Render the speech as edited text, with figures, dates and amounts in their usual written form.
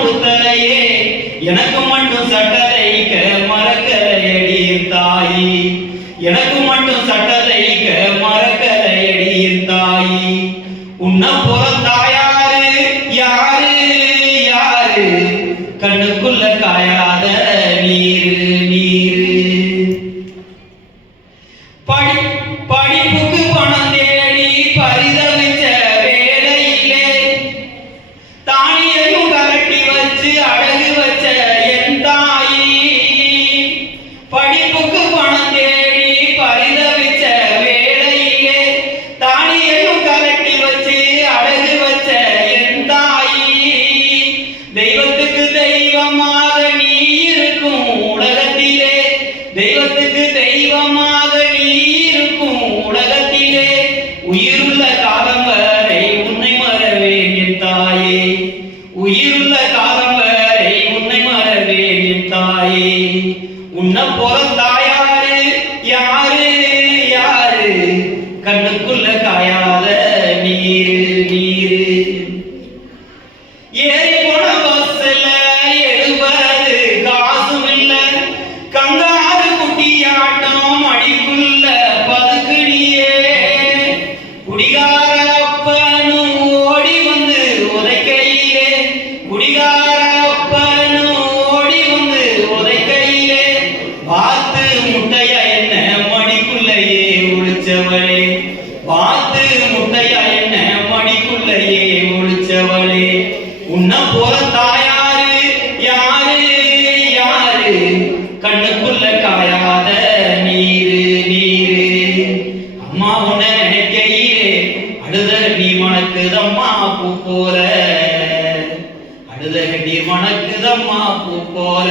உடுத்தலையே எனக்கு மட்டும் சட்டை தைக்க மறக்கலையடி தாயி எனக்கு மட்டும் சட்டை தைக்க மறக்கலையடி தாயி உன்னை போல தாயாரு யாரு யாரு கண்ணுக்குள்ள காயாத நீரு நீரு படிப்புக்கு பணம் தேடி பரிதவிச்ச வேலையிலே தானியையும் கரட்டி வச்சு அழகு வச்ச என் தாயி படிப்புக்கு பணம் தேடி பரிதவிச்ச வேலையிலே தானியையும் கரட்டி வச்சு அழகு வச்ச என் தாயி தெய்வத்துக்கு தெய்வமாக நீ இருக்கும் உலகத்திலே தெய்வத்துக்கு தெய்வமாக நீ இருக்கும் உலகத்திலே உயிருள்ள காலம் வரை உன்னை மறவேன் என் தாயே உயிருள்ள காலம் வரை உன்னை மறவேன் என் தாயே உன்னை போல தாயாரு யாரு யாரு கண்ணுக்குள்ள காயாத நீரு நீரு ஏறி போன பஸ்ல எழுபது காசும் இல்ல கங்காரு குட்டியாட்டம் அடிக்குள்ள பதுக்குடியே குடிகார அப்பனும் ஓடி வந்து உதைக்கையிலே குடிகார அப்பனும் ஓடி வந்து உதைக்கையிலே பார்த்து முட்டையா என்ன மடிக்குள்ளையே ஒளிச்சவளே பார்த்து முட்டையா என்ன மடிக்குள்ளையே ஒளிச்சவளே உன்னை போல தாயாரு யாரு யாரு கண்ணுக்குள்ள காயாத நீரு நீரு அம்மா உன்னை நினைக்கையிலே அழுத நீ மணக்குதம்மா பூ போல அழுத நீ மணக்குதம்மா பூ போல